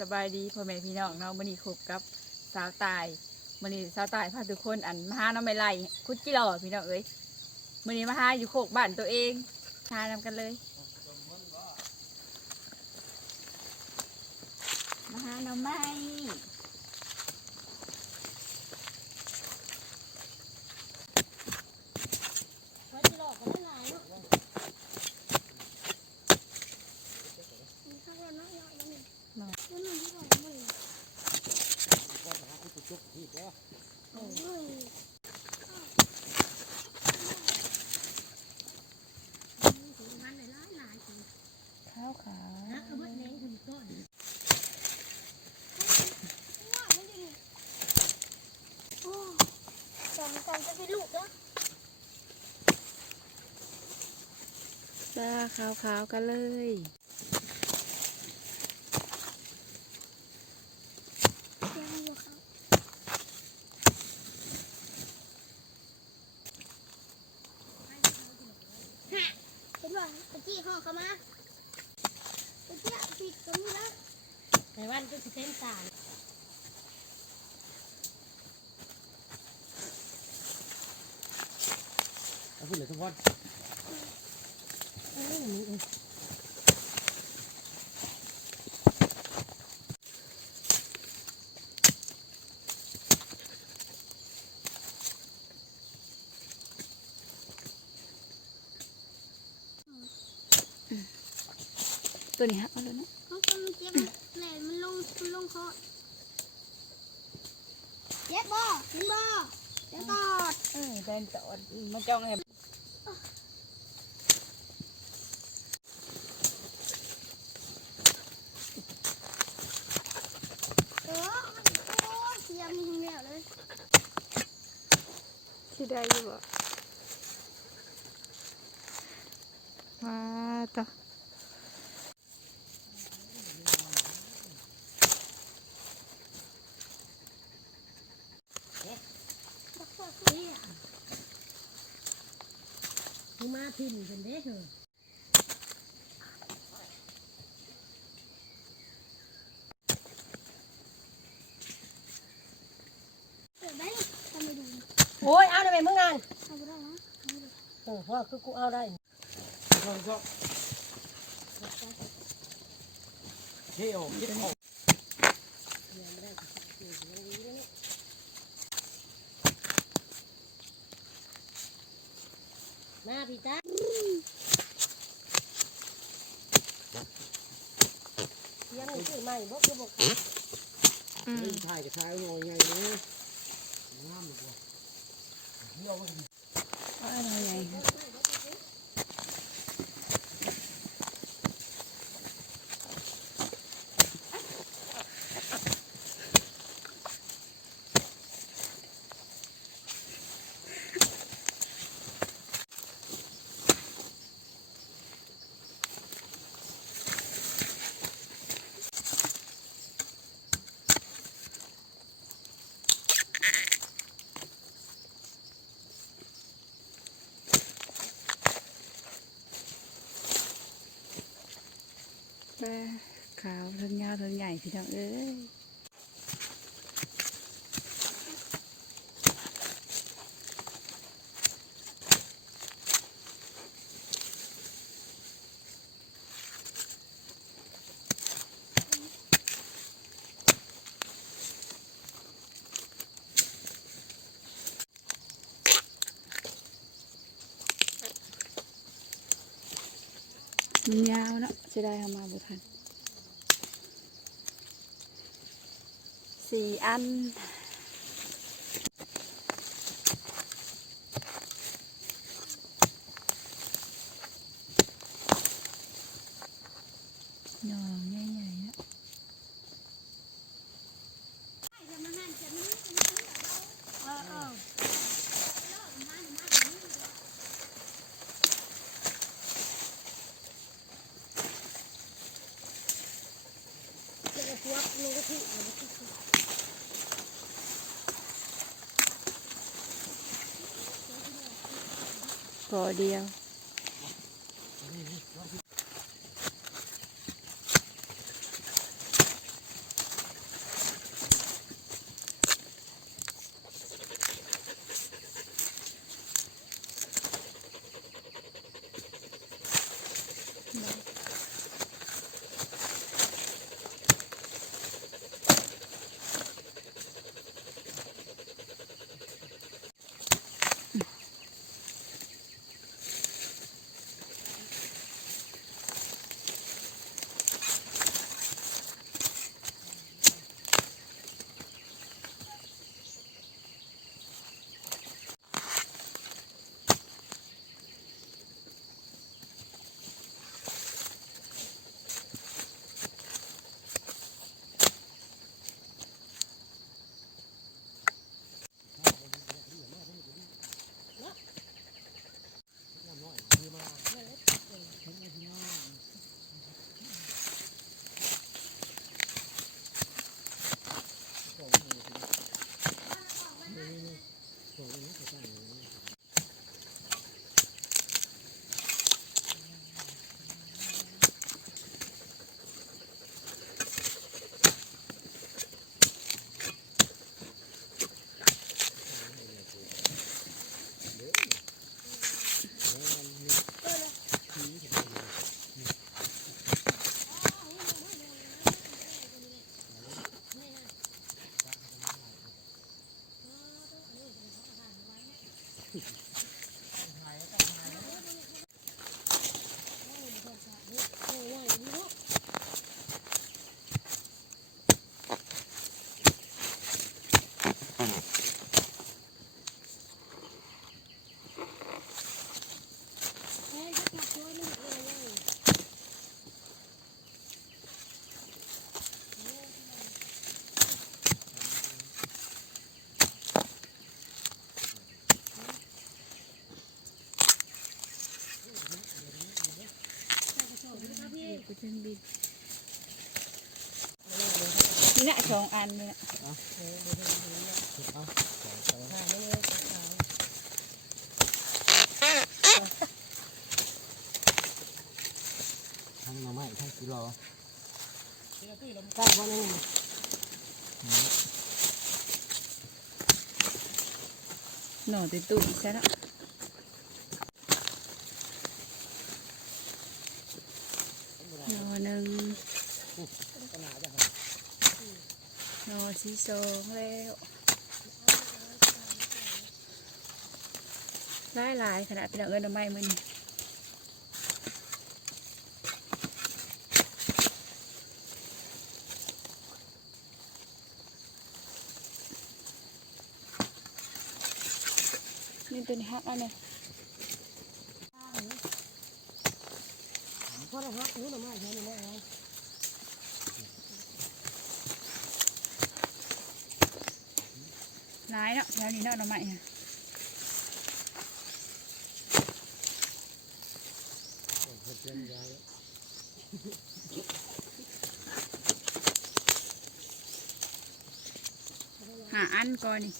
สบายดีพ่อแม่พี่น้องเนาะมื้อนี้คบกับสาวตายมื้อนี้สาวตายพาทุกคนมาหาน้องไม่ไล่คุดจิหล่อพี่น้องเอ้ยมื้อนี้มาหาอยู่โคกบ้านตัวเองหานำกันเลยมาหาน้องไม้ข้าวขาจ้าขาวๆกันเลยเห็นว่าตะกี้ห้องเขามาตะกี้ปิดก็มีแล้วในวันก็สิเต้นตาเอาขึ้นเลยทุกคนตัวนี้ฮะเอาเลยนะเขาก็มันเจ็บแหล่มันลงคอเจ็บบ่เห็นบ่เจ็บตอดแดงจอดมาจ้องให้มันเสียมหิ้งแล้วเลยที่ได้อยู่บ่มาต่อมาพิมพ์กันเด้อเถอะโอ้ยเอาได้ไหมมึงงานเอาไปได้นะพ่อคือกูเอาได้พ่อชอบเที่ยวคิดออกมาพี่จ้ายังไม่ซื้อใหม่บอกคือบอกนี่ถ่ายกับถ่ายงอยไงเนี่ยงามเลยว่ะเที่ยวมันอะไรใหญ่ขาวเทิงยาวเทิงใหญ่พี่น้องเอ้ยมันยาวเนาะจะได้เอามาบุทัน4 อันหน่อใหญ่ๆนะก่อเดียว กูถึงบินนี่น่ะ2 อันเลยน่ะ ทั้งหน่อไม้ทั้งกิโล ได้บ่นี่ หน่อติดตู้อีกซะแล้วหน่อหนึ่งหน่อที่2แล้วหลายขนาดเป็นเอาเอิ้นเอาไม้มื้อนี้นี่เป็นฮักอันนี้ พอได้ฮักรู้หรือไม่ใช่นี่แม่ หลายเนาะแถวนี้เนาะหน่อไม้ค่ะ5 อันก่อนนี่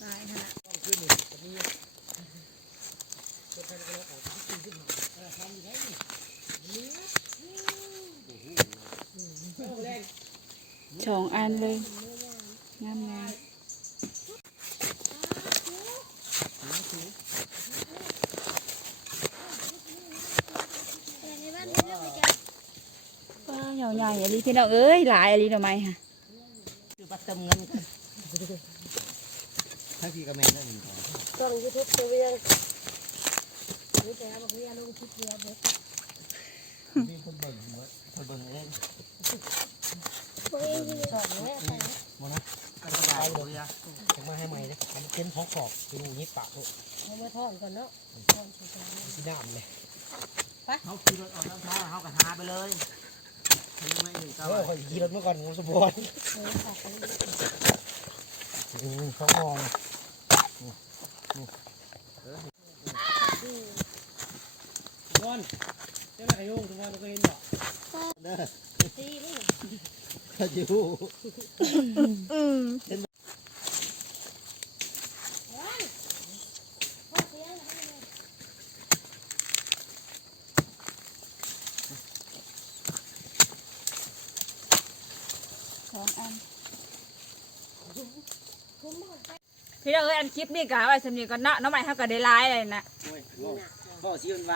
หลายขนาด2 อันเลยงามป้าใหญ่ๆอันนี้พี่น้องเอ้ยหลายอันนี้หน่อไม้ค่ะ คือปัดเติมเงินกันถ้าพี่กับแม่นั่นนี่ ต้องยูทูบตัวเวียงนี่แต่บอกเวียลงคลิปเดียวเด็ก มีคนเบิ่งหมดคนเบิ่งเอง ชอบแม่แต่ หมดนะก็สบายเลยอะจะมาให้ใหม่เลยมันเป็นท้องกรอบไปดูนี่ปากเลย เอามาทอดก่อนเนาะทอดสุดท้าย ที่น้ำเลยเขาขี่รถออกน้ำท่าเขากระหาไปเลยเขายังไม่หนึ่งเจ้าเขาขี่รถเมื่อก่อนผมสปอร์ตเขามองบอลเจ้าหน้าที่ยุ่งทุกวันก็เห็นหรอเด้อ ตีนี่ เขาอยู่ 2 อันพี่น้องเอ้ยอันคลิปนี่กะว่าสำนีก่อนเนาะน้องใหม่เขาก็ได้หลายเลยนะ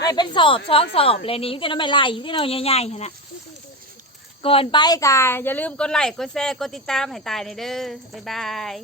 ได้เป็นสอบ2 สอบเลยนี่ที่น้องใหม่ไล่ที่น้องใหญ่ๆหั่นน่ะก่อนไปกะอย่าลืมกดไลค์กดแชร์กดติดตามให้ตายเลยเด้อบ๊ายบาย